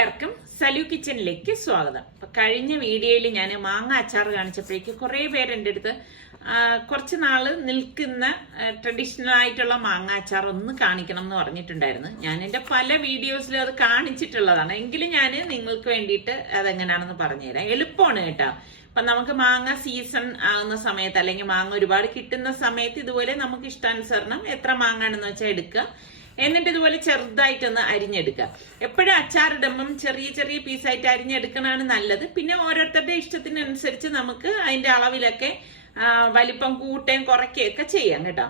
എല്ലാവർക്കും സലു കിച്ചനിലേക്ക് സ്വാഗതം. കഴിഞ്ഞ വീഡിയോയിൽ ഞാൻ മാങ്ങ അച്ചാർ കാണിച്ചപ്പോഴേക്ക് കുറേ പേര് എൻ്റെ അടുത്ത് കുറച്ച് നാള് നിൽക്കുന്ന ട്രഡീഷണൽ ആയിട്ടുള്ള മാങ്ങ അച്ചാർ ഒന്ന് കാണിക്കണം എന്ന് പറഞ്ഞിട്ടുണ്ടായിരുന്നു. ഞാൻ എൻ്റെ പല വീഡിയോസിലും അത് കാണിച്ചിട്ടുള്ളതാണ്. എങ്കിലും ഞാൻ നിങ്ങൾക്ക് വേണ്ടിയിട്ട് അതെങ്ങനെയാണെന്ന് പറഞ്ഞുതരാം. എളുപ്പമാണ് കേട്ടോ. അപ്പൊ നമുക്ക് മാങ്ങ സീസൺ ആകുന്ന സമയത്ത് അല്ലെങ്കിൽ മാങ്ങ ഒരുപാട് കിട്ടുന്ന സമയത്ത് ഇതുപോലെ നമുക്ക് ഇഷ്ടാനുസരണം എത്ര മാങ്ങ ആണെന്ന് വെച്ചാൽ എടുക്കുക. എന്നിട്ട് ഇതുപോലെ ചെറുതായിട്ടൊന്ന് അരിഞ്ഞെടുക്കുക. എപ്പോഴും അച്ചാറിടുമ്പം ചെറിയ ചെറിയ പീസായിട്ട് അരിഞ്ഞെടുക്കണതാണ് നല്ലത്. പിന്നെ ഓരോരുത്തരുടെ ഇഷ്ടത്തിനനുസരിച്ച് നമുക്ക് അതിന്റെ അളവിലൊക്കെ വലിപ്പം കൂട്ടുകയും കുറയ്ക്കുകയൊക്കെ ചെയ്യാം കേട്ടോ.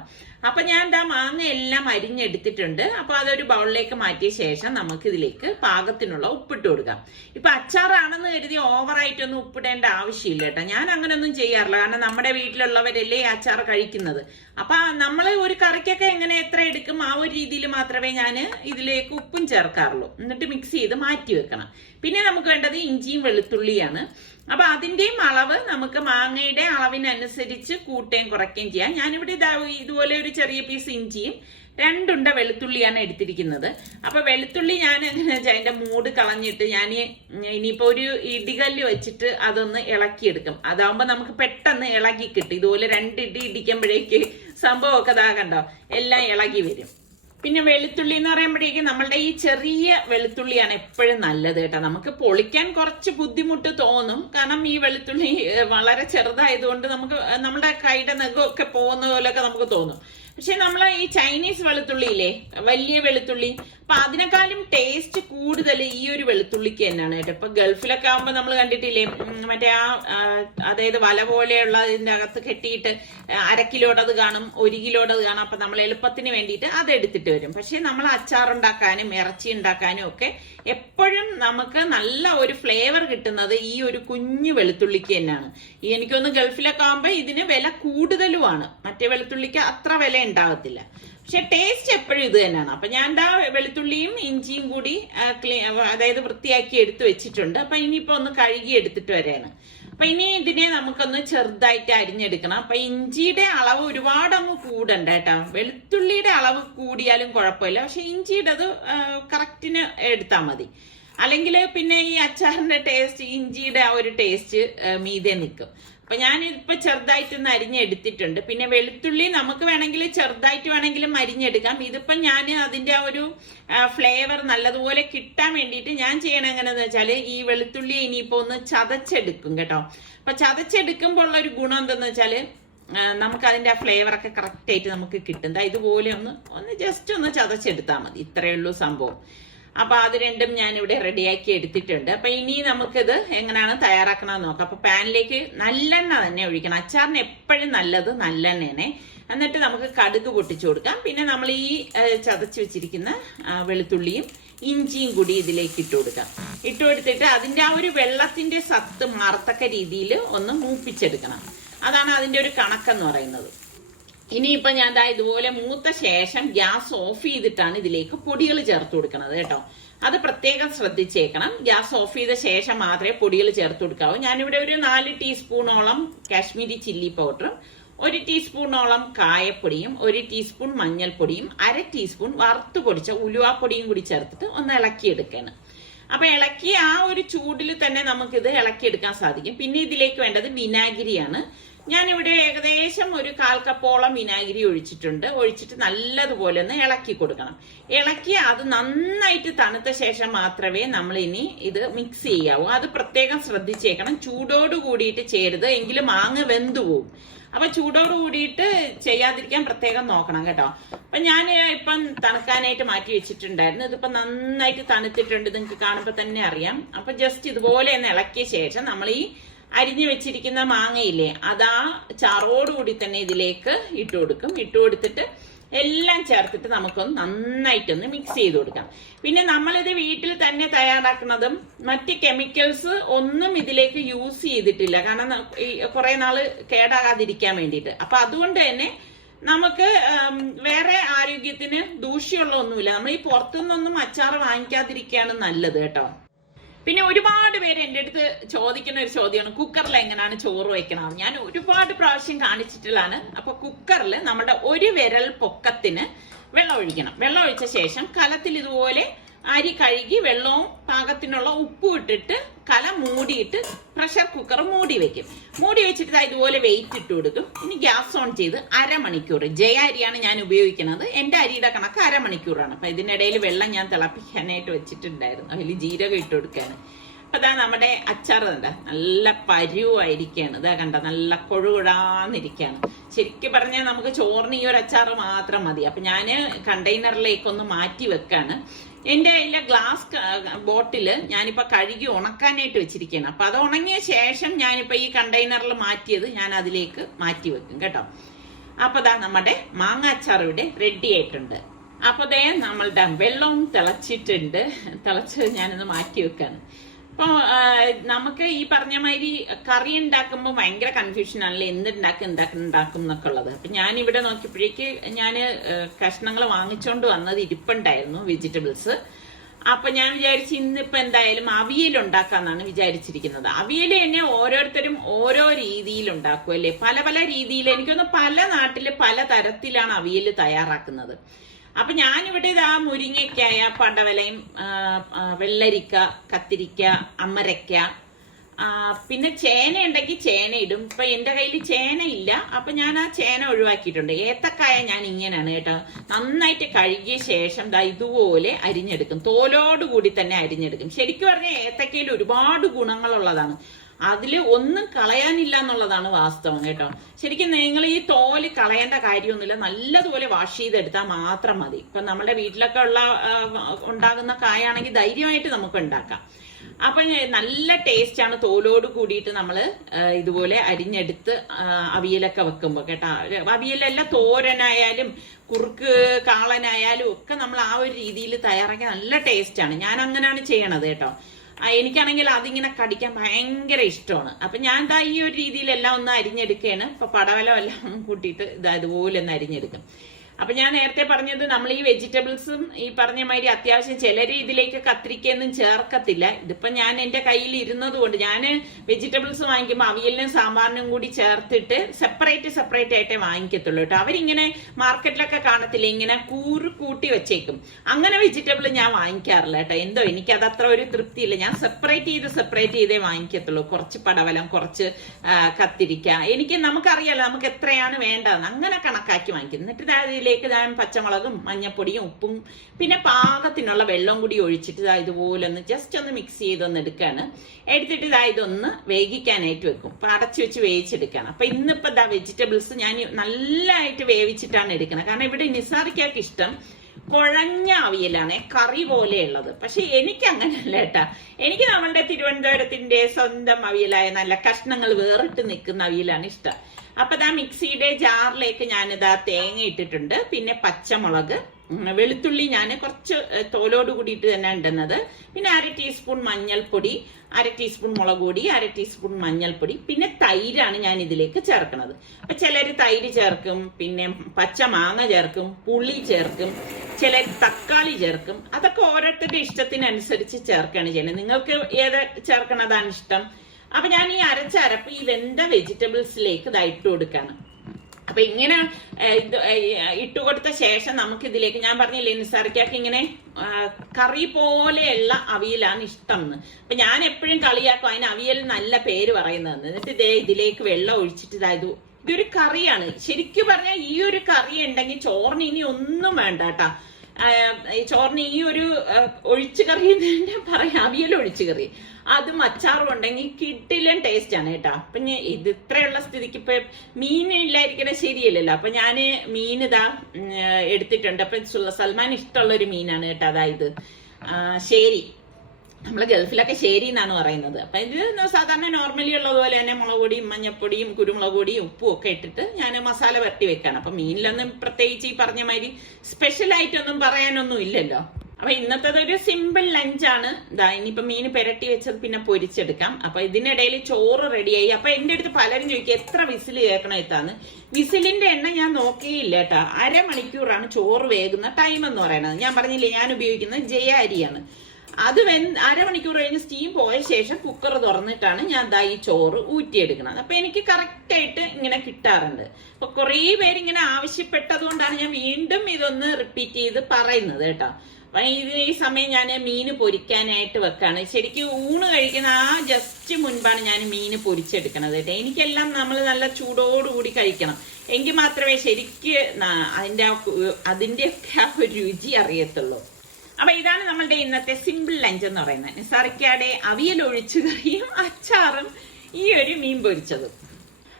അപ്പൊ ഞാൻ മാങ്ങ എല്ലാം അരിഞ്ഞെടുത്തിട്ടുണ്ട്. അപ്പൊ അതൊരു ബൗളിലേക്ക് മാറ്റിയ ശേഷം നമുക്ക് ഇതിലേക്ക് പാകത്തിനുള്ള ഉപ്പിട്ട് കൊടുക്കാം. ഇപ്പൊ അച്ചാറാണെന്ന് കരുതി ഓവറായിട്ടൊന്നും ഉപ്പിടേണ്ട ആവശ്യമില്ല കേട്ടോ. ഞാൻ അങ്ങനെയൊന്നും ചെയ്യാറില്ല. കാരണം നമ്മുടെ വീട്ടിലുള്ളവരല്ലേ അച്ചാർ കഴിക്കുന്നത്. അപ്പൊ നമ്മൾ ഒരു കറിക്കൊക്കെ എങ്ങനെ എത്ര എടുക്കും ആ ഒരു രീതിയിൽ മാത്രമേ ഞാൻ ഇതിലേക്ക് ഉപ്പും ചേർക്കാറുള്ളൂ. എന്നിട്ട് മിക്സ് ചെയ്ത് മാറ്റി വെക്കണം. പിന്നെ നമുക്ക് വേണ്ടത് ഇഞ്ചിയും വെളുത്തുള്ളിയാണ്. അപ്പൊ അതിന്റെയും അളവ് നമുക്ക് മാങ്ങയുടെ അളവിനനുസരിച്ച് കൂട്ടുകയും കുറയ്ക്കുകയും ചെയ്യാം. ഞാനിവിടെ ഇതുപോലെ ഒരു ചെറിയ പീസ് ഇഞ്ചിയും 2 ഉണ്ട വെളുത്തുള്ളിയാണ് എടുത്തിരിക്കുന്നത്. അപ്പൊ വെളുത്തുള്ളി ഞാൻ എങ്ങനെയാ വെച്ചാൽ അതിന്റെ മൂട് കളഞ്ഞിട്ട് ഞാൻ ഇനിയിപ്പോ ഒരു ഇടികല്ല് വെച്ചിട്ട് അതൊന്ന് ഇളക്കിയെടുക്കും. അതാവുമ്പോ നമുക്ക് പെട്ടെന്ന് ഇളകി കിട്ടും. ഇതുപോലെ 2 ഇടി ഇടിക്കുമ്പോഴേക്ക് സംഭവമൊക്കെ കണ്ടോ എല്ലാം ഇളകി വരും. പിന്നെ വെളുത്തുള്ളി എന്ന് പറയുമ്പോഴേക്കും നമ്മളുടെ ഈ ചെറിയ വെളുത്തുള്ളിയാണ് എപ്പോഴും നല്ലത് കേട്ടോ. നമുക്ക് പൊളിക്കാൻ കുറച്ച് ബുദ്ധിമുട്ട് തോന്നും. കാരണം ഈ വെളുത്തുള്ളി വളരെ ചെറുതായതുകൊണ്ട് നമുക്ക് നമ്മുടെ കൈയുടെ നഖമൊക്കെ പോകുന്ന പോലെയൊക്കെ നമുക്ക് തോന്നും. പക്ഷെ നമ്മൾ ഈ ചൈനീസ് വെളുത്തുള്ളിയില്ലേ, വലിയ വെളുത്തുള്ളി, അപ്പൊ അതിനേക്കാളും ടേസ്റ്റ് കൂടുതൽ ഈ ഒരു വെളുത്തുള്ളിക്ക് തന്നെയാണ് കേട്ടോ. ഇപ്പൊ ഗൾഫിലൊക്കെ ആകുമ്പോ നമ്മൾ കണ്ടിട്ടില്ലേ, മറ്റേ അതായത് വല പോലെയുള്ള ഇതിന്റെ അകത്ത് കെട്ടിയിട്ട് 1/2 കിലോടത് കാണും, 1 കിലോടത് കാണും. അപ്പൊ നമ്മൾ എളുപ്പത്തിന് വേണ്ടിയിട്ട് അത് എടുത്തിട്ട് വരും. പക്ഷെ നമ്മൾ അച്ചാറുണ്ടാക്കാനും ഇറച്ചി ഉണ്ടാക്കാനും ഒക്കെ എപ്പോഴും നമുക്ക് നല്ല ഒരു ഫ്ലേവർ കിട്ടുന്നത് ഈ ഒരു കുഞ്ഞു വെളുത്തുള്ളിക്ക് തന്നെയാണ്. എനിക്കൊന്ന് ഗൾഫിലൊക്കെ ആകുമ്പോ ഇതിന് വില കൂടുതലുമാണ്. മറ്റേ വെളുത്തുള്ളിക്ക് അത്ര വില ഉണ്ടാകത്തില്ല. പക്ഷെ ടേസ്റ്റ് എപ്പോഴും ഇത് തന്നെയാണ്. അപ്പൊ ഞാൻ വെളുത്തുള്ളിയും ഇഞ്ചിയും കൂടി അതായത് വൃത്തിയാക്കി എടുത്തു വെച്ചിട്ടുണ്ട്. അപ്പൊ ഇനിയിപ്പോ ഒന്ന് കഴുകി എടുത്തിട്ട് വരെയാണ്. അപ്പൊ ഇനി ഇതിനെ നമുക്കൊന്ന് ചെറുതായിട്ട് അരിഞ്ഞെടുക്കണം. അപ്പൊ ഇഞ്ചിയുടെ അളവ് ഒരുപാട് അങ്ങ് കൂടണ്ട കേട്ടോ. വെളുത്തുള്ളിയുടെ അളവ് കൂടിയാലും കുഴപ്പമില്ല. പക്ഷെ ഇഞ്ചിയുടെ അത് കറക്റ്റിന് എടുത്താൽ മതി. അല്ലെങ്കിൽ പിന്നെ ഈ അച്ചാറിന്റെ ടേസ്റ്റ് ഇഞ്ചിയുടെ ആ ഒരു ടേസ്റ്റ് മീതെ നിൽക്കും. അപ്പൊ ഞാൻ ഇപ്പൊ ചെറുതായിട്ടൊന്ന് അരിഞ്ഞെടുത്തിട്ടുണ്ട്. പിന്നെ വെളുത്തുള്ളി നമുക്ക് വേണമെങ്കിൽ ചെറുതായിട്ട് വേണമെങ്കിലും അരിഞ്ഞെടുക്കാം. ഇതിപ്പം ഞാൻ അതിന്റെ ആ ഒരു ഫ്ലേവർ നല്ലതുപോലെ കിട്ടാൻ വേണ്ടിയിട്ട് ഞാൻ ചെയ്യണ എങ്ങനെയാന്ന് വെച്ചാൽ ഈ വെളുത്തുള്ളി ഇനിയിപ്പോ ഒന്ന് ചതച്ചെടുക്കും കേട്ടോ. അപ്പൊ ചതച്ചെടുക്കുമ്പോൾ ഉള്ള ഒരു ഗുണം എന്താന്ന് വെച്ചാല് നമുക്ക് അതിന്റെ ആ ഫ്ലേവർ ഒക്കെ കറക്റ്റ് ആയിട്ട് നമുക്ക് കിട്ടും. ഇതുപോലെ ഒന്ന് ജസ്റ്റ് ഒന്ന് ചതച്ചെടുത്താൽ മതി. ഇത്രയേ ഉള്ളൂ സംഭവം. അപ്പൊ അത് രണ്ടും ഞാൻ ഇവിടെ റെഡിയാക്കി എടുത്തിട്ടുണ്ട്. അപ്പൊ ഇനി നമുക്കിത് എങ്ങനെയാണ് തയ്യാറാക്കണമെന്ന് നോക്കാം. അപ്പൊ പാനിലേക്ക് നല്ലെണ്ണ തന്നെ ഒഴിക്കണം. അച്ചാറിന് എപ്പോഴും നല്ലത് നല്ലെണ്ണേനെ. എന്നിട്ട് നമുക്ക് കടുക് പൊട്ടിച്ചു കൊടുക്കാം. പിന്നെ നമ്മൾ ഈ ചതച്ച് വെച്ചിരിക്കുന്ന വെളുത്തുള്ളിയും ഇഞ്ചിയും കൂടി ഇതിലേക്ക് ഇട്ട് കൊടുക്കാം. ഇട്ട് കൊടുത്തിട്ട് അതിന്റെ ആ ഒരു വെള്ളത്തിന്റെ സത്ത് മാറത്തക്ക രീതിയിൽ ഒന്ന് മൂപ്പിച്ചെടുക്കണം. അതാണ് അതിന്റെ ഒരു കണക്കെന്ന് പറയുന്നത്. ഇനിയിപ്പൊ ഞാൻ ഇതുപോലെ മൂത്ത ശേഷം ഗ്യാസ് ഓഫ് ചെയ്തിട്ടാണ് ഇതിലേക്ക് പൊടികൾ ചേർത്ത് കൊടുക്കുന്നത് കേട്ടോ. അത് പ്രത്യേകം ശ്രദ്ധിച്ചേക്കണം. ഗ്യാസ് ഓഫ് ചെയ്ത ശേഷം മാത്രമേ പൊടികൾ ചേർത്ത് കൊടുക്കാവൂ. ഞാനിവിടെ ഒരു 4 ടീസ്പൂണോളം കാശ്മീരി ചില്ലി പൗഡറും 1 ടീസ്പൂണോളം കായപ്പൊടിയും 1 ടീസ്പൂൺ മഞ്ഞൾപ്പൊടിയും 1/2 ടീസ്പൂൺ വറുത്ത് പൊടിച്ച ഉലുവാപ്പൊടിയും കൂടി ചേർത്തിട്ട് ഒന്ന് ഇളക്കിയെടുക്കണം. അപ്പൊ ഇളക്കി ആ ഒരു ചൂടിൽ തന്നെ നമുക്കിത് ഇളക്കിയെടുക്കാൻ സാധിക്കും. പിന്നെ ഇതിലേക്ക് വേണ്ടത് വിനാഗിരിയാണ്. ഞാനിവിടെ ഏകദേശം ഒരു 1/4 കപ്പോളം വിനാഗിരി ഒഴിച്ചിട്ട് നല്ലതുപോലെ ഒന്ന് ഇളക്കി കൊടുക്കണം. ഇളക്കി അത് നന്നായിട്ട് തണുത്ത ശേഷം മാത്രമേ നമ്മൾ ഇനി ഇത് മിക്സ് ചെയ്യാവൂ. അത് പ്രത്യേകം ശ്രദ്ധിച്ചേക്കണം. ചൂടോട് കൂടിയിട്ട് ചെയ്യരുത്, എങ്കിലും മാങ്ങ വെന്തു പോകും. അപ്പൊ ചൂടോട് കൂടിയിട്ട് ചെയ്യാതിരിക്കാൻ പ്രത്യേകം നോക്കണം കേട്ടോ. അപ്പൊ ഞാൻ ഇപ്പം തണുക്കാനായിട്ട് മാറ്റി വെച്ചിട്ടുണ്ടായിരുന്നു. ഇതിപ്പോ നന്നായിട്ട് തണുത്തിട്ടുണ്ട്, നിങ്ങൾക്ക് കാണുമ്പോ തന്നെ അറിയാം. അപ്പൊ ജസ്റ്റ് ഇതുപോലെ ഒന്ന് ഇളക്കിയ ശേഷം നമ്മൾ ഈ അരിഞ്ഞു വെച്ചിരിക്കുന്ന മാങ്ങയില്ലേ, അതാ ചാറോടുകൂടി തന്നെ ഇതിലേക്ക് ഇട്ട് കൊടുക്കും. ഇട്ട് കൊടുത്തിട്ട് എല്ലാം ചേർത്തിട്ട് നമുക്കൊന്ന് നന്നായിട്ടൊന്ന് മിക്സ് ചെയ്ത് കൊടുക്കാം. പിന്നെ നമ്മളിത് വീട്ടിൽ തന്നെ തയ്യാറാക്കുന്നതും മറ്റ് കെമിക്കൽസ് ഒന്നും ഇതിലേക്ക് യൂസ് ചെയ്തിട്ടില്ല. കാരണം കുറെ നാള് കേടാകാതിരിക്കാൻ വേണ്ടിയിട്ട്. അപ്പൊ അതുകൊണ്ട് തന്നെ നമുക്ക് വേറെ ആരോഗ്യത്തിന് ദൂഷ്യമുള്ള ഒന്നുമില്ല. നമ്മൾ ഈ പുറത്തുനിന്നൊന്നും അച്ചാർ വാങ്ങിക്കാതിരിക്കുകയാണ് നല്ലത് കേട്ടോ. പിന്നെ ഒരുപാട് പേര് എൻ്റെ അടുത്ത് ചോദിക്കുന്ന ഒരു ചോദ്യമാണ്, കുക്കറിൽ എങ്ങനെയാണ് ചോറ് വെക്കണം. ഞാൻ ഒരുപാട് പ്രാവശ്യം കാണിച്ചിട്ടുള്ളതാണ്. അപ്പൊ കുക്കറിൽ നമ്മുടെ 1 വിരൽ പൊക്കത്തിന് വെള്ളം ഒഴിക്കണം. വെള്ളം ഒഴിച്ച ശേഷം കലത്തിൽ ഇതുപോലെ അരി കഴുകി വെള്ളവും പാകത്തിനുള്ള ഉപ്പും ഇട്ടിട്ട് കല മൂടിയിട്ട് പ്രഷർ കുക്കർ മൂടി വെക്കും. മൂടി വെച്ചിട്ട് ഇതുപോലെ വെയിറ്റ് ഇട്ട് കൊടുക്കും. ഇനി ഗ്യാസ് ഓൺ ചെയ്ത് അരമണിക്കൂർ, ജയ അരിയാണ് ഞാൻ ഉപയോഗിക്കുന്നത്, എന്റെ അരിയുടെ കണക്ക് അരമണിക്കൂറാണ്. അപ്പൊ ഇതിനിടയിൽ വെള്ളം ഞാൻ തിളപ്പിക്കാനായിട്ട് വെച്ചിട്ടുണ്ടായിരുന്നു, അതിൽ ജീരകം ഇട്ട് കൊടുക്കാണ്. അപ്പൊ അതാ നമ്മുടെ അച്ചാർ നല്ല പരുവായിരിക്കാണ്. ഇതാ കണ്ട നല്ല കൊഴുകൊഴാന്നിരിക്കാണ്. ശരിക്കും പറഞ്ഞാൽ നമുക്ക് ചോറിന് ഈ ഒരു അച്ചാർ മാത്രം മതി. അപ്പൊ ഞാന് കണ്ടെയ്നറിലേക്കൊന്ന് മാറ്റി വെക്കാണ്. എന്റെ കയ്യിലെ ഗ്ലാസ് ബോട്ടില് ഞാനിപ്പോ കഴുകി ഉണക്കാനായിട്ട് വെച്ചിരിക്കുകയാണ്. അപ്പൊ അത് ഉണങ്ങിയ ശേഷം ഞാനിപ്പോ ഈ കണ്ടെയ്നറിൽ മാറ്റിയത് ഞാൻ അതിലേക്ക് മാറ്റി വെക്കും കേട്ടോ. അപ്പൊ ദാ നമ്മുടെ മാങ്ങ അച്ചാർ ഇവിടെ റെഡി ആയിട്ടുണ്ട്. അപ്പൊ ദേ നമ്മളുടെ വെള്ളവും തിളച്ചിട്ടുണ്ട്. തിളച്ച് ഞാനൊന്ന് മാറ്റി വെക്കാണ്. അപ്പൊ നമുക്ക് ഈ പറഞ്ഞ മാതിരി കറി ഉണ്ടാക്കുമ്പോൾ ഭയങ്കര കൺഫ്യൂഷൻ ആണല്ലേ, എന്തുണ്ടാക്കും എന്നൊക്കെ ഉള്ളത്. അപ്പൊ ഞാനിവിടെ നോക്കിയപ്പോഴേക്ക് ഞാന് കഷ്ണങ്ങൾ വാങ്ങിച്ചോണ്ട് വന്നത് ഇരിപ്പുണ്ടായിരുന്നു, വെജിറ്റബിൾസ്. അപ്പൊ ഞാൻ വിചാരിച്ചു ഇന്നിപ്പോ എന്തായാലും അവിയൽ ഉണ്ടാക്കാന്നാണ് വിചാരിച്ചിരിക്കുന്നത്. അവിയൽ തന്നെ ഓരോരുത്തരും ഓരോ രീതിയിൽ ഉണ്ടാക്കും അല്ലേ, പല പല രീതിയിൽ. എനിക്കൊന്ന് പല നാട്ടില് പല തരത്തിലാണ് അവിയൽ തയ്യാറാക്കുന്നത്. അപ്പൊ ഞാനിവിടെ ഇതാ മുരിങ്ങയ്ക്കായ പടവലയും വെള്ളരിക്ക, കത്തിരിക്ക, അമരയ്ക്ക, പിന്നെ ചേന ഉണ്ടെങ്കിൽ ചേന ഇടും. ഇപ്പൊ എന്റെ കയ്യിൽ ചേന ഇല്ല, അപ്പൊ ഞാൻ ആ ചേന ഒഴിവാക്കിയിട്ടുണ്ട്. ഏത്തക്കായ ഞാൻ ഇങ്ങനെയാണ് കേട്ടോ, നന്നായിട്ട് കഴുകിയ ശേഷം ദാ ഇതുപോലെ അരിഞ്ഞെടുക്കും, തോലോടുകൂടി തന്നെ അരിഞ്ഞെടുക്കും. ശരിക്കും പറഞ്ഞാൽ ഏത്തക്കയിൽ ഒരുപാട് ഗുണങ്ങളുള്ളതാണ്, അതില് ഒന്നും കളയാനില്ല എന്നുള്ളതാണ് വാസ്തവം കേട്ടോ. ശരിക്കും നിങ്ങൾ ഈ തോല് കളയേണ്ട കാര്യമൊന്നുമില്ല, നല്ലതുപോലെ വാഷ് ചെയ്തെടുത്താൽ മാത്രം മതി. ഇപ്പൊ നമ്മുടെ വീട്ടിലൊക്കെ ഉണ്ടാകുന്ന കായാണെങ്കിൽ ധൈര്യമായിട്ട് നമുക്ക് ഉണ്ടാക്കാം. അപ്പൊ നല്ല ടേസ്റ്റ് ആണ് തോലോട് കൂടിയിട്ട് നമ്മള് ഇതുപോലെ അരിഞ്ഞെടുത്ത് അവിയലൊക്കെ വെക്കുമ്പോ കേട്ടോ. അവിയലെല്ലാം തോരനായാലും കുറുക്ക് കാളനായാലും ഒക്കെ നമ്മൾ ആ ഒരു രീതിയിൽ തയ്യാറാക്കി നല്ല ടേസ്റ്റ് ആണ്. ഞാൻ അങ്ങനെയാണ് ചെയ്യണത് കേട്ടോ. എനിക്കാണെങ്കിൽ അതിങ്ങനെ കടിക്കാൻ ഭയങ്കര ഇഷ്ടമാണ്. അപ്പൊ ഞാൻ ഇതാ ഈ ഒരു രീതിയിലെല്ലാം ഒന്ന് അരിഞ്ഞെടുക്കുകയാണ്. ഇപ്പൊ പടവലം എല്ലാം കൂട്ടിയിട്ട് ഇതാ ഇതുപോലെ ഒന്ന് അരിഞ്ഞെടുക്കും. അപ്പൊ ഞാൻ നേരത്തെ പറഞ്ഞത് നമ്മൾ ഈ വെജിറ്റബിൾസും ഈ പറഞ്ഞ മാതിരി അത്യാവശ്യം ചിലര് ഇതിലേക്ക് കത്തിരിക്കൊന്നും ചേർക്കത്തില്ല. ഇതിപ്പോ ഞാൻ എന്റെ കയ്യിൽ ഇരുന്നത് കൊണ്ട് ഞാൻ വെജിറ്റബിൾസ് വാങ്ങിക്കുമ്പോൾ അവിയലിനും സാമ്പാറിനും കൂടി ചേർത്തിട്ട് സെപ്പറേറ്റ് ആയിട്ടേ വാങ്ങിക്കത്തുള്ളൂ കേട്ടോ. അവരിങ്ങനെ മാർക്കറ്റിലൊക്കെ കാണത്തില്ല, ഇങ്ങനെ കൂട്ടി വെച്ചേക്കും. അങ്ങനെ വെജിറ്റബിൾ ഞാൻ വാങ്ങിക്കാറില്ല കേട്ടോ. എന്തോ എനിക്കത് അത്ര ഒരു തൃപ്തിയില്ല. ഞാൻ സെപ്പറേറ്റ് ചെയ്തേ വാങ്ങിക്കത്തുള്ളൂ. കുറച്ച് പടവലം, കുറച്ച് കത്തിരിക്ക, നമുക്കറിയാലോ നമുക്ക് എത്രയാണ് വേണ്ടതെന്ന്, അങ്ങനെ കണക്കാക്കി വാങ്ങിക്കും. എന്നിട്ട് അതിലേക്ക് ഞാൻ പച്ചമുളകും മഞ്ഞപ്പൊടിയും ഉപ്പും പിന്നെ പാകത്തിനുള്ള വെള്ളം കൂടി ഒഴിച്ചിട്ട് ഇതുപോലെ ഒന്ന് ജസ്റ്റ് ഒന്ന് മിക്സ് ചെയ്തൊന്ന് എടുക്കാണ്. എടുത്തിട്ട് ഇതൊന്ന് വേവിക്കാനായിട്ട് വെക്കും. അപ്പൊ അടച്ചു വെച്ച് വേവിച്ചെടുക്കാണ്. അപ്പൊ ഇന്നിപ്പോ വെജിറ്റബിൾസ് ഞാൻ നല്ലതായിട്ട് വേവിച്ചിട്ടാണ് എടുക്കുന്നത്. കാരണം ഇവിടെ നിസാറിക്കാർക്ക് ഇഷ്ടം കുഴഞ്ഞ അവിയലാണ്, കറി പോലെയുള്ളത്. പക്ഷെ എനിക്ക് അങ്ങനെയല്ല കേട്ടാ. എനിക്ക് നമ്മളുടെ തിരുവനന്തപുരത്തിന്റെ സ്വന്തം അവിയലായ നല്ല കഷ്ണങ്ങൾ വേറിട്ട് നിൽക്കുന്ന അവിയലാണ് ഇഷ്ടം. അപ്പൊ മിക്സിയുടെ ജാറിലേക്ക് ഞാനിതാ തേങ്ങ ഇട്ടിട്ടുണ്ട്, പിന്നെ പച്ചമുളക്, വെളുത്തുള്ളി ഞാൻ കുറച്ച് തോലോട് കൂടിയിട്ട് തന്നെ ഇടുന്നത്, പിന്നെ 1/2 ടീസ്പൂൺ മഞ്ഞൾപ്പൊടി, 1/2 ടീസ്പൂൺ മുളക് പൊടി, 1/2 ടീസ്പൂൺ മഞ്ഞൾപ്പൊടി, പിന്നെ തൈരാണ് ഞാൻ ഇതിലേക്ക് ചേർക്കുന്നത്. അപ്പൊ ചിലര് തൈര് ചേർക്കും, പിന്നെ പച്ച മാങ്ങ ചേർക്കും, പുളി ചേർക്കും, ചിലർ തക്കാളി ചേർക്കും. അതൊക്കെ ഓരോരുത്തരുടെ ഇഷ്ടത്തിനനുസരിച്ച് ചേർക്കുകയാണ് ചെയ്യുന്നത്. നിങ്ങൾക്ക് ഏത് ചേർക്കണതാണ് ഇഷ്ടം? അപ്പൊ ഞാൻ ഈ അരപ്പ് ഈ വെന്ത വെജിറ്റബിൾസിലേക്ക് ഇട്ട് കൊടുക്കാണ്. അപ്പൊ ഇങ്ങനെ ഇട്ടുകൊടുത്ത ശേഷം നമുക്ക് ഇതിലേക്ക്, ഞാൻ പറഞ്ഞില്ലേ നിസാറിക്കാക്ക് ഇങ്ങനെ കറി പോലെയുള്ള അവിയലാണ് ഇഷ്ടം എന്ന്. അപ്പൊ ഞാൻ എപ്പോഴും കളിയാക്കും അതിന് അവിയൽ നല്ല പേര് പറയുന്നതെന്ന്. എന്നിട്ട് ഇതിലേക്ക് വെള്ളം ഒഴിച്ചിട്ട് ഇതൊരു കറിയാണ്. ശരിക്കും പറഞ്ഞാൽ ഈ ഒരു കറി ഉണ്ടെങ്കിൽ ചോറിന് ഇനി ഒന്നും വേണ്ട കേട്ടാ. ചോറിന് ഈ ഒരു ഒഴിച്ചു കറി തന്നെ പറയാം, അവിയൽ ഒഴിച്ചു കറി, അതും അച്ചാറും ഉണ്ടെങ്കിൽ കിട്ടില്ല ടേസ്റ്റ് ആണ് കേട്ടോ. അപ്പൊ ഇത് ഇത്രയുള്ള സ്ഥിതിക്ക് ഇപ്പൊ മീൻ ഇല്ലായിരിക്കണ ശരിയല്ലല്ലോ. അപ്പൊ ഞാന് മീൻ എടുത്തിട്ടുണ്ട്. അപ്പൊ സൽമാൻ ഇഷ്ടമുള്ള ഒരു മീനാണ് കേട്ടോ. അതായത് ശരി, നമ്മള് ഗൾഫിലൊക്കെ ശരി എന്നാണ് പറയുന്നത്. അപ്പൊ ഇത് സാധാരണ നോർമലി ഉള്ളതുപോലെ തന്നെ മുളക് പൊടിയും മഞ്ഞപ്പൊടിയും കുരുമുളക് പൊടിയും ഉപ്പും ഒക്കെ ഇട്ടിട്ട് ഞാൻ മസാല വരട്ടി വെക്കാണ്. അപ്പൊ മീനിലൊന്നും പ്രത്യേകിച്ച് ഈ പറഞ്ഞ മാതിരി സ്പെഷ്യൽ ആയിട്ടൊന്നും പറയാനൊന്നും ഇല്ലല്ലോ. അപ്പൊ ഇന്നത്തെ ഒരു സിമ്പിൾ ലഞ്ചാണ്. ഇനിയിപ്പോ മീൻ പെരട്ടി വെച്ചത് പിന്നെ പൊരിച്ചെടുക്കാം. അപ്പൊ ഇതിനിടയിൽ ചോറ് റെഡിയായി. അപ്പൊ എന്റെ അടുത്ത് പലരും ചോദിക്കും എത്ര വിസിൽ കേൾക്കണം എത്താന്ന്. വിസിലിന്റെ എണ്ണം ഞാൻ നോക്കിയില്ല കേട്ടോ. 1/2 മണിക്കൂറാണ് ചോറ് വേകുന്ന ടൈം എന്ന് പറയുന്നത്. ഞാൻ പറഞ്ഞില്ലേ ഞാൻ ഉപയോഗിക്കുന്നത് ജയ അരിയാണ്. അത് അരമണിക്കൂർ കഴിഞ്ഞ് സ്റ്റീം പോയ ശേഷം കുക്കർ തുറന്നിട്ടാണ് ഞാൻ ദാ ഈ ചോറ് ഊറ്റിയെടുക്കുന്നത്. അപ്പൊ എനിക്ക് കറക്റ്റ് ആയിട്ട് ഇങ്ങനെ കിട്ടാറുണ്ട്. അപ്പൊ കുറേ പേരിങ്ങനെ ആവശ്യപ്പെട്ടത് കൊണ്ടാണ് ഞാൻ വീണ്ടും ഇതൊന്ന് റിപ്പീറ്റ് ചെയ്ത് പറയുന്നത് കേട്ടോ. അപ്പൊ ഈ സമയം ഞാൻ മീന് പൊരിക്കാനായിട്ട് വെക്കാണ്. ശരിക്കും ഊണ് കഴിക്കുന്ന ആ ജസ്റ്റ് മുൻപാണ് ഞാൻ മീന് പൊരിച്ചെടുക്കണത് കേട്ടോ. എനിക്കെല്ലാം നമ്മൾ നല്ല ചൂടോടുകൂടി കഴിക്കണം, എങ്കിൽ മാത്രമേ ശരിക്ക് അതിൻ്റെയൊക്കെ ആ ഒരു രുചി അറിയത്തുള്ളൂ. അപ്പൊ ഇതാണ് നമ്മളുടെ ഇന്നത്തെ സിമ്പിൾ ലഞ്ച് എന്ന് പറയുന്നത്. നിസാറിക്കാടെ അവിയൽ ഒഴിച്ചു കറിയും അച്ചാറും ഈ ഒരു മീൻ പൊരിച്ചതും.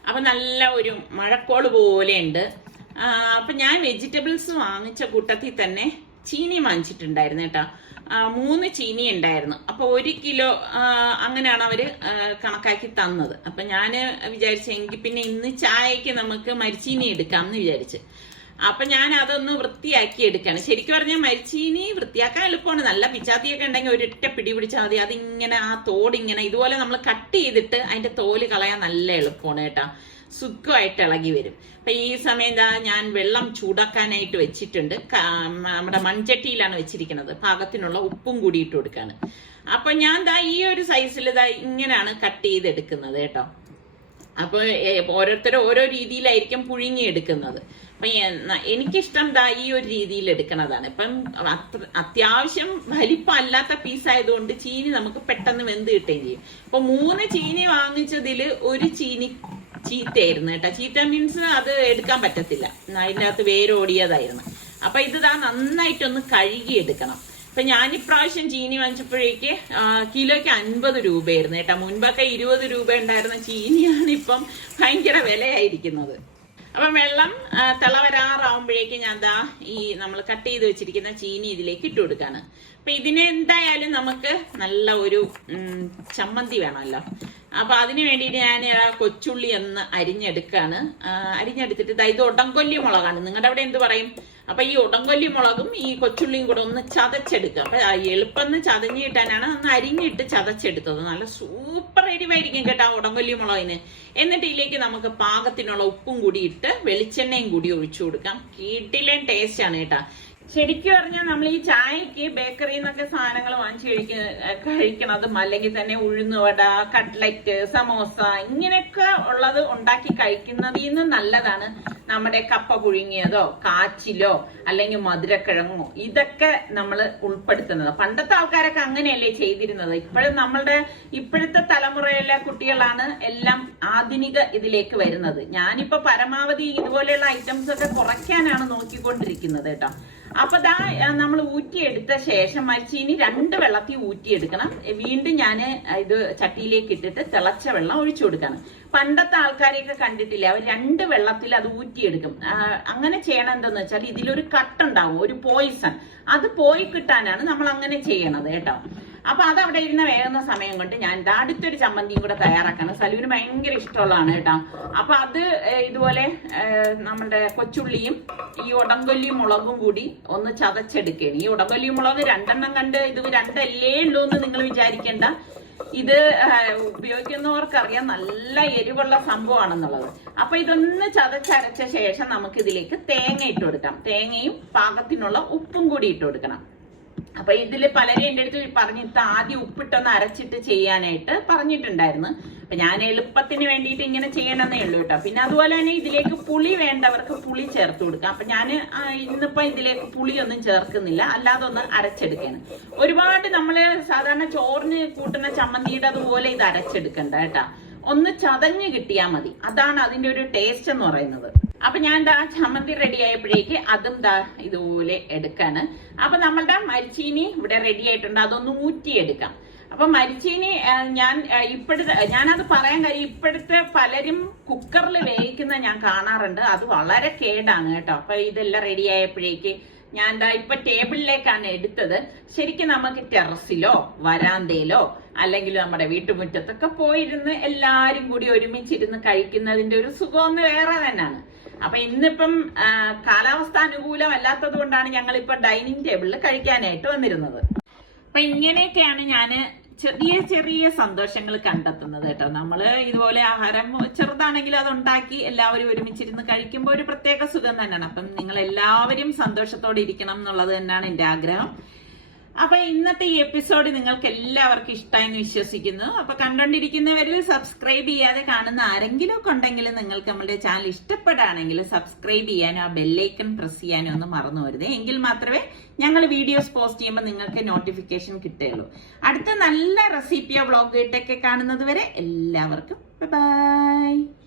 അപ്പൊ നല്ല ഒരു മഴക്കോള് പോലെ ഉണ്ട്. അപ്പൊ ഞാൻ വെജിറ്റബിൾസ് വാങ്ങിച്ച കൂട്ടത്തിൽ തന്നെ ചീനി വാങ്ങിച്ചിട്ടുണ്ടായിരുന്നു കേട്ടോ. 3 ചീനി ഉണ്ടായിരുന്നു. അപ്പൊ 1 കിലോ അങ്ങനെയാണ് അവര് കണക്കാക്കി തന്നത്. അപ്പൊ ഞാൻ വിചാരിച്ചെങ്കിൽ പിന്നെ ഇന്ന് ചായക്ക് നമുക്ക് മരിച്ചീനി എടുക്കാം എന്ന് വിചാരിച്ച്. അപ്പൊ ഞാൻ അതൊന്ന് വൃത്തിയാക്കി എടുക്കാണ്. ശരിക്കും പറഞ്ഞാൽ മരിച്ചീനി വൃത്തിയാക്കാൻ എളുപ്പമാണ്. നല്ല പിച്ചാത്തിയൊക്കെ ഉണ്ടെങ്കിൽ ഒരൊറ്റ പിടി പിടിച്ചാൽ മതി. അതിങ്ങനെ ആ തോടിങ്ങനെ ഇതുപോലെ നമ്മൾ കട്ട് ചെയ്തിട്ട് അതിന്റെ തോല് കളയാൻ നല്ല എളുപ്പമാണ് കേട്ടോ. സുഖമായിട്ട് ഇളകി വരും. അപ്പൊ ഈ സമയം ഞാൻ വെള്ളം ചൂടാക്കാനായിട്ട് വെച്ചിട്ടുണ്ട്. നമ്മുടെ മൺചട്ടിയിലാണ് വെച്ചിരിക്കുന്നത്. പാകത്തിനുള്ള ഉപ്പും കൂടി ഇട്ട് കൊടുക്കാണ്. അപ്പൊ ഞാൻ ഈ ഒരു സൈസിൽ ഇങ്ങനെയാണ് കട്ട് ചെയ്തെടുക്കുന്നത് കേട്ടോ. അപ്പൊ ഓരോരുത്തരും ഓരോ രീതിയിലായിരിക്കും പുഴുങ്ങിയെടുക്കുന്നത്. അപ്പൊ എനിക്കിഷ്ടം ഈ ഒരു രീതിയിൽ എടുക്കുന്നതാണ്. ഇപ്പം അത്യാവശ്യം വലിപ്പമല്ലാത്ത പീസായതുകൊണ്ട് ചീനി നമുക്ക് പെട്ടെന്ന് വെന്ത് കിട്ടുകയും ചെയ്യും. അപ്പൊ 3 ചീനി വാങ്ങിച്ചതിൽ 1 ചീനി ചീത്തയായിരുന്നു കേട്ടോ. ചീത്ത മീൻസ് അത് എടുക്കാൻ പറ്റത്തില്ല, അതിൻ്റെ അകത്ത് വേരോടിയതായിരുന്നു. അപ്പൊ ഇത് നന്നായിട്ടൊന്ന് കഴുകി എടുക്കണം. അപ്പൊ ഞാൻ ഇപ്രാവശ്യം ചീനി വാങ്ങിച്ചപ്പോഴേക്ക് കിലോയ്ക്ക് 50 രൂപയായിരുന്നു കേട്ടോ. മുൻപൊക്കെ 20 രൂപ ഉണ്ടായിരുന്ന ചീനിയാണ് ഇപ്പം ഭയങ്കര വിലയായിരിക്കുന്നത്. അപ്പൊ വെള്ളം തിളവരാറാവുമ്പോഴേക്ക് ഞാൻ ഈ നമ്മൾ കട്ട് ചെയ്ത് വെച്ചിരിക്കുന്ന ചീനി ഇതിലേക്ക് ഇട്ട് കൊടുക്കാണ്. അപ്പൊ ഇതിന് എന്തായാലും നമുക്ക് നല്ല ഒരു ചമ്മന്തി വേണമല്ലോ. അപ്പൊ അതിന് വേണ്ടിയിട്ട് ഞാൻ കൊച്ചുള്ളി ഒന്ന് അരിഞ്ഞെടുക്കാണ്. അരിഞ്ഞെടുത്തിട്ട് ഇത് ഒടംകൊല്ലി മുളകാണ്, നിങ്ങളുടെ അവിടെ എന്ത് പറയും? അപ്പൊ ഈ ഒടംകൊല്ലി മുളകും ഈ കൊച്ചുള്ളിയും കൂടെ ഒന്ന് ചതച്ചെടുക്കുക. അപ്പൊ എളുപ്പം ചതഞ്ഞ് കിട്ടാനാണ് ഒന്ന് അരിഞ്ഞിട്ട് ചതച്ചെടുത്തത്. നല്ല സൂപ്പർ എരിവായിരിക്കും കേട്ടോ ഒടംകൊല്ലി മുളകിന്. എന്നിട്ട് ഇതിലേക്ക് നമുക്ക് പാകത്തിനുള്ള ഉപ്പും കൂടി ഇട്ട് വെളിച്ചെണ്ണയും കൂടി ഒഴിച്ചു കൊടുക്കാം. കിടിലൻ ടേസ്റ്റ് ആണ് കേട്ടോ. ശരിക്കും പറഞ്ഞാൽ നമ്മൾ ഈ ചായക്ക് ബേക്കറിയിൽ നിന്നൊക്കെ സാധനങ്ങൾ വാങ്ങിച്ച് കഴിക്കണതും അല്ലെങ്കിൽ തന്നെ ഉഴുന്നുവട, കട്ട്ലറ്റ്, സമോസ ഇങ്ങനെയൊക്കെ ഉള്ളത് ഉണ്ടാക്കി കഴിക്കുന്നതിൽ നിന്ന് നല്ലതാണ് നമ്മുടെ കപ്പ പുഴുങ്ങിയതോ കാച്ചിലോ അല്ലെങ്കിൽ മധുരക്കിഴങ്ങോ ഇതൊക്കെ നമ്മൾ ഉൾപ്പെടുത്തുന്നത്. പണ്ടത്തെ ആൾക്കാരൊക്കെ അങ്ങനെയല്ലേ ചെയ്തിരുന്നത്. ഇപ്പോഴത്തെ തലമുറയിലെ കുട്ടികളാണ് എല്ലാം ആധുനിക ഇതിലേക്ക് വരുന്നത്. ഞാനിപ്പോ പരമാവധി ഇതുപോലെയുള്ള ഐറ്റംസ് ഒക്കെ കുറയ്ക്കാനാണ് നോക്കിക്കൊണ്ടിരിക്കുന്നത് കേട്ടോ. അപ്പൊ നമ്മൾ ഊറ്റിയെടുത്ത ശേഷം മരിച്ചീനി 2 വെള്ളത്തിൽ ഊറ്റിയെടുക്കണം. വീണ്ടും ഞാൻ ഇത് ചട്ടിയിലേക്ക് ഇട്ടിട്ട് തിളച്ച വെള്ളം ഒഴിച്ചു കൊടുക്കണം. പണ്ടത്തെ ആൾക്കാരെയൊക്കെ കണ്ടിട്ടില്ല, അവർ 2 വെള്ളത്തിൽ അത് ഊറ്റിയെടുക്കും. അങ്ങനെ ചെയ്യണം എന്തെന്ന് വെച്ചാൽ ഇതിലൊരു കട്ടുണ്ടാവും, ഒരു പോയിസൺ, അത് പോയി കിട്ടാനാണ് നമ്മൾ അങ്ങനെ ചെയ്യണത് കേട്ടോ. അപ്പൊ അത് അവിടെ ഇരുന്ന് വേകുന്ന സമയം കൊണ്ട് ഞാൻ അടുത്തൊരു ചമ്മന്തിയും കൂടെ തയ്യാറാക്കണം. സലുവിന് ഭയങ്കര ഇഷ്ടമുള്ളതാണ് കേട്ടോ. അപ്പൊ അത് ഇതുപോലെ നമ്മുടെ കൊച്ചുള്ളിയും ഈ ഉടംകൊല്ലി മുളകും കൂടി ഒന്ന് ചതച്ചെടുക്കുകയാണ്. ഈ ഉടംകൊല്ലി മുളക് 2 എണ്ണം കണ്ട് ഇത് 2 അല്ലേ ഉള്ളൂ എന്ന് നിങ്ങൾ വിചാരിക്കേണ്ട. ഇത് ഉപയോഗിക്കുന്നവർക്കറിയാം നല്ല എരിവുള്ള സംഭവമാണെന്നുള്ളത്. അപ്പൊ ഇതൊന്ന് ചതച്ചരച്ച ശേഷം നമുക്ക് ഇതിലേക്ക് തേങ്ങ ഇട്ട് കൊടുക്കാം. തേങ്ങയും പാകത്തിനുള്ള ഉപ്പും കൂടി ഇട്ട് കൊടുക്കണം. അപ്പൊ ഇതില് പലരും എന്റെ അടുത്ത് പറഞ്ഞിട്ട് ആദ്യം ഉപ്പിട്ടൊന്ന് അരച്ചിട്ട് ചെയ്യാനായിട്ട് പറഞ്ഞിട്ടുണ്ടായിരുന്നു. അപ്പൊ ഞാൻ എളുപ്പത്തിന് വേണ്ടിയിട്ട് ഇങ്ങനെ ചെയ്യണമെന്നേ ഉള്ളൂ കേട്ടോ. പിന്നെ അതുപോലെ തന്നെ ഇതിലേക്ക് പുളി വേണ്ടവർക്ക് പുളി ചേർത്ത് കൊടുക്കാം. അപ്പൊ ഞാൻ ഇന്നിപ്പോ ഇതിലേക്ക് പുളിയൊന്നും ചേർക്കുന്നില്ല, അല്ലാതെ ഒന്ന് അരച്ചെടുക്കാണ്. ഒരുപാട് നമ്മള് സാധാരണ ചോറിന് കൂട്ടുന്ന ചമ്മന്തിയുടെ അതുപോലെ ഇത് അരച്ചെടുക്കണ്ട കേട്ടാ. ഒന്ന് ചതഞ്ഞ് കിട്ടിയാൽ മതി, അതാണ് അതിന്റെ ഒരു ടേസ്റ്റ് എന്ന് പറയുന്നത്. അപ്പൊ ഞാൻ ചമ്മന്തി റെഡി ആയപ്പോഴേക്ക് അതും ഇതുപോലെ എടുക്കാണ്. അപ്പൊ നമ്മളുടെ മരിച്ചീനി ഇവിടെ റെഡി ആയിട്ടുണ്ട്, അതൊന്ന് ഊറ്റിയെടുക്കാം. അപ്പൊ മരിച്ചീനി ഞാനത് പറയാൻ കാര്യം ഇപ്പോഴത്തെ പലരും കുക്കറിൽ വേവിക്കുന്ന ഞാൻ കാണാറുണ്ട്. അത് വളരെ കേടാണ് കേട്ടോ. അപ്പൊ ഇതെല്ലാം റെഡി ആയപ്പോഴേക്ക് ഞാൻ ഇപ്പൊ ടേബിളിലേക്കാണ് എടുത്തത്. ശരിക്കും നമുക്ക് ടെറസിലോ വരാന്തയിലോ അല്ലെങ്കിൽ നമ്മുടെ വീട്ടുമുറ്റത്തൊക്കെ പോയിരുന്ന് എല്ലാരും കൂടി ഒരുമിച്ചിരുന്ന് കഴിക്കുന്നതിന്റെ ഒരു സുഖം വേറെ തന്നെയാണ്. അപ്പൊ ഇന്നിപ്പം കാലാവസ്ഥ അനുകൂലമല്ലാത്തത് കൊണ്ടാണ് ഞങ്ങൾ ഇപ്പൊ ഡൈനിങ് ടേബിളിൽ കഴിക്കാനായിട്ട് വന്നിരുന്നത്. അപ്പൊ ഇങ്ങനെയൊക്കെയാണ് ഞാന് ചെറിയ ചെറിയ സന്തോഷങ്ങൾ കണ്ടെത്തുന്നത് കേട്ടോ. നമ്മള് ഇതുപോലെ ആഹാരം ചെറുതാണെങ്കിലും അത് ഉണ്ടാക്കി എല്ലാവരും ഒരുമിച്ചിരുന്ന് കഴിക്കുമ്പോൾ ഒരു പ്രത്യേക സുഖം തന്നെയാണ്. അപ്പം നിങ്ങൾ എല്ലാവരും സന്തോഷത്തോടെ ഇരിക്കണം എന്നുള്ളത് തന്നെയാണ് എന്റെ ആഗ്രഹം. അപ്പൊ ഇന്നത്തെ ഈ എപ്പിസോഡ് നിങ്ങൾക്ക് എല്ലാവർക്കും ഇഷ്ടമായെന്ന് വിശ്വസിക്കുന്നു. അപ്പൊ കണ്ടോണ്ടിരിക്കുന്നവരിൽ സബ്സ്ക്രൈബ് ചെയ്യാതെ കാണുന്ന ആരെങ്കിലും ഒക്കെ ഉണ്ടെങ്കിൽ നിങ്ങൾക്ക് നമ്മുടെ ചാനൽ ഇഷ്ടപ്പെടുകയാണെങ്കിൽ സബ്സ്ക്രൈബ് ചെയ്യാനോ ആ ബെല്ലൈക്കൺ പ്രസ് ചെയ്യാനോ ഒന്നും മറന്നു വരുത്. എങ്കിൽ മാത്രമേ ഞങ്ങൾ വീഡിയോസ് പോസ്റ്റ് ചെയ്യുമ്പോൾ നിങ്ങൾക്ക് നോട്ടിഫിക്കേഷൻ കിട്ടുകയുള്ളൂ. അടുത്ത നല്ല റെസിപ്പിയോ വ്ളോഗ് ആയിട്ടൊക്കെ കാണുന്നത് വരെ എല്ലാവർക്കും ബൈ.